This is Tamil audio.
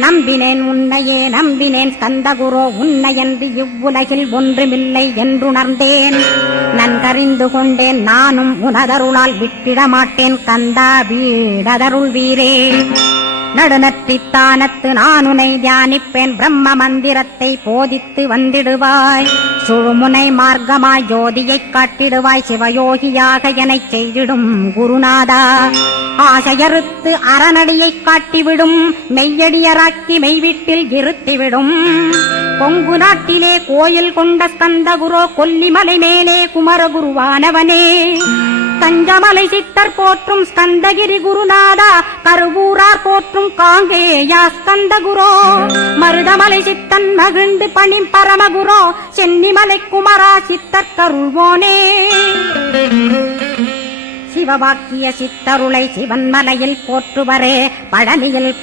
நம்பினேன் உன்னையே நம்பினேன் ஸ்கந்தகுரோ, உன்னையன்று இவ்வுலகில் ஒன்றுமில்லை என்றுணர்ந்தேன். நன்கறிந்து கொண்டேன் நானும் உனதருளால் விட்டிட மாட்டேன் கந்தா வீடதருள் வீரே. நடுநற்றித்தானத்து நானுனை தியானிப்பேன், பிரம்ம மந்திரத்தை போதித்து வந்திடுவாய். சுழுமுனை மார்க்கமாய் ஜோதியைக் காட்டிடுவாய், சிவயோகியாக எனச் செய்திடும் குருநாதா. ஆசையறுத்து அறநடியைக் காட்டிவிடும், மெய்யடியராக்கி மெய்வீட்டில் இருத்திவிடும். கொங்கு நாட்டிலே கோயில் கொண்ட ஸ்கந்தகுரோ, கொல்லிமலை மேலே குமரகுருவானவனே. கஞ்சமலை சித்தர் போற்றும் ஸ்கந்தகிரி குருநாதா, கருவூரார் போற்றும் காங்கேயா ஸ்கந்தகுரோ. மருதமலை சித்தன் மகிழ்ந்து பணிம் பரமகுரோ, சென்னிமலை குமரா சித்தர் கருள்வோனே. சிவவாக்கிய சித்தருளை சிவன்மலையில் போற்றுவரே, பழனியில்